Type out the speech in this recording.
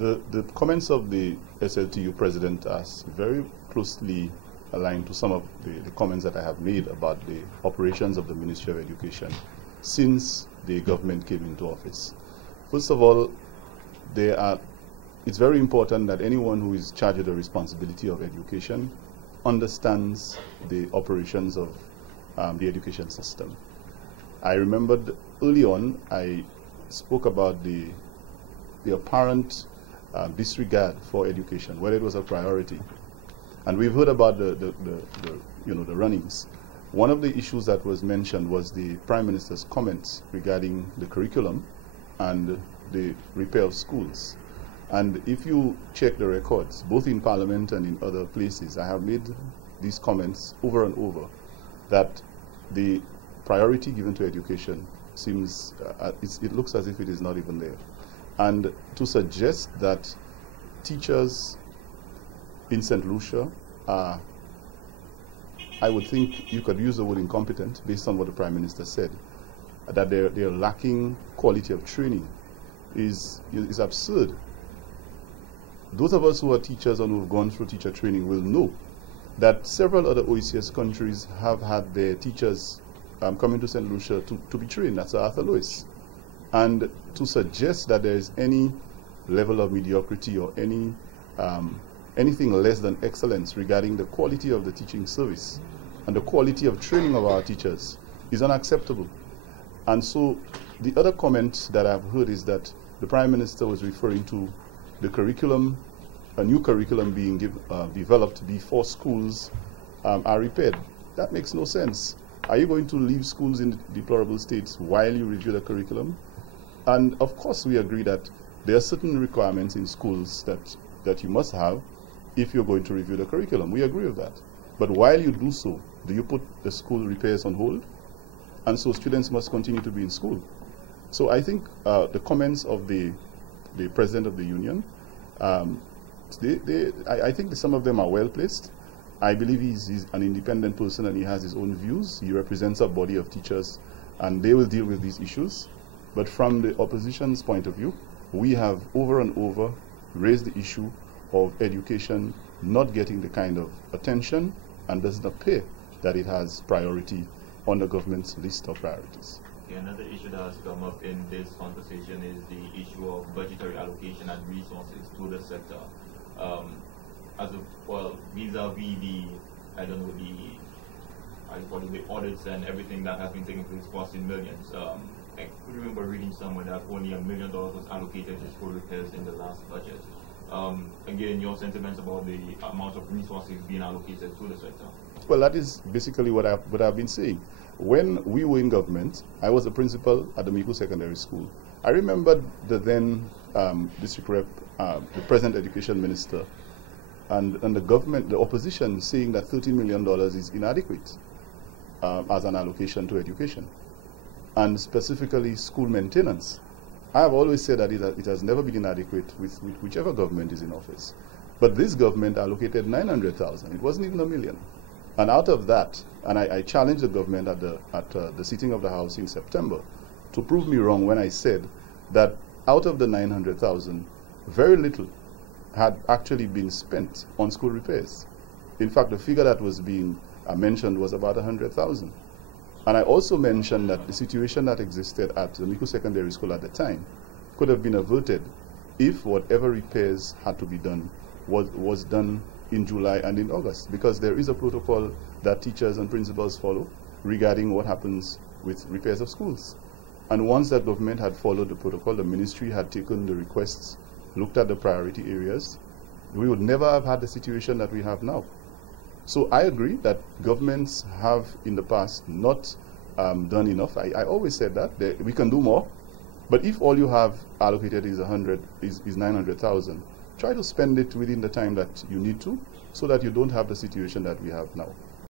The comments of the SLTU president are very closely aligned to some of the comments that I have made about the operations of the Ministry of Education since the government came into office. First of all, it's very important that anyone who is charged with the responsibility of education understands the operations of the education system. I remembered early on, I spoke about the apparent disregard for education, whether it was a priority. And we've heard about the runnings. One of the issues that was mentioned was the Prime Minister's comments regarding the curriculum and the repair of schools. And if you check the records, both in Parliament and in other places, I have made these comments over and over that the priority given to education seems, it looks as if it is not even there. And to suggest that teachers in St. Lucia are, I would think you could use the word incompetent based on what the Prime Minister said, that they're lacking quality of training is absurd. Those of us who are teachers and who have gone through teacher training will know that several other OECS countries have had their teachers coming to St. Lucia to be trained. That's Arthur Lewis. And to suggest that there is any level of mediocrity or anything less than excellence regarding the quality of the teaching service and the quality of training of our teachers is unacceptable. And so the other comment that I've heard is that the Prime Minister was referring to the curriculum, a new curriculum being developed before schools are repaired. That makes no sense. Are you going to leave schools in deplorable states while you review the curriculum? And of course we agree that there are certain requirements in schools that you must have if you're going to review the curriculum. We agree with that. But while you do so, do you put the school repairs on hold? And so students must continue to be in school. So I think the comments of the President of the Union, I think some of them are well placed. I believe he's an independent person and he has his own views. He represents a body of teachers and they will deal with these issues. But from the opposition's point of view, we have over and over raised the issue of education not getting the kind of attention and doesn't appear that it has priority on the government's list of priorities. Okay, another issue that has come up in this conversation is the issue of budgetary allocation and resources to the sector. Vis-a-vis the, I don't know, the audits and everything that has been taking place costing millions. I could remember reading somewhere that only $1 million was allocated to school repairs in the last budget. Again, your sentiments about the amount of resources being allocated to the sector. Well, that is basically what I've been saying. When we were in government, I was a principal at the Miku Secondary School. I remember the then district rep, the present education minister, and the government, the opposition, saying that $13 million is inadequate as an allocation to education, and specifically school maintenance. I have always said that it has never been inadequate with whichever government is in office. But this government allocated $900,000. It wasn't even $1 million. And out of that, and I challenged the government at the sitting of the House in September to prove me wrong when I said that out of the $900,000, very little had actually been spent on school repairs. In fact, the figure that was being mentioned was about $100,000. And I also mentioned that the situation that existed at the Miku Secondary School at the time could have been averted if whatever repairs had to be done was done in July and in August, because there is a protocol that teachers and principals follow regarding what happens with repairs of schools. And once that government had followed the protocol, the ministry had taken the requests, looked at the priority areas, we would never have had the situation that we have now. So I agree that governments have in the past not done enough. I always said that we can do more, but if all you have allocated is 900,000, try to spend it within the time that you need to, so that you don't have the situation that we have now.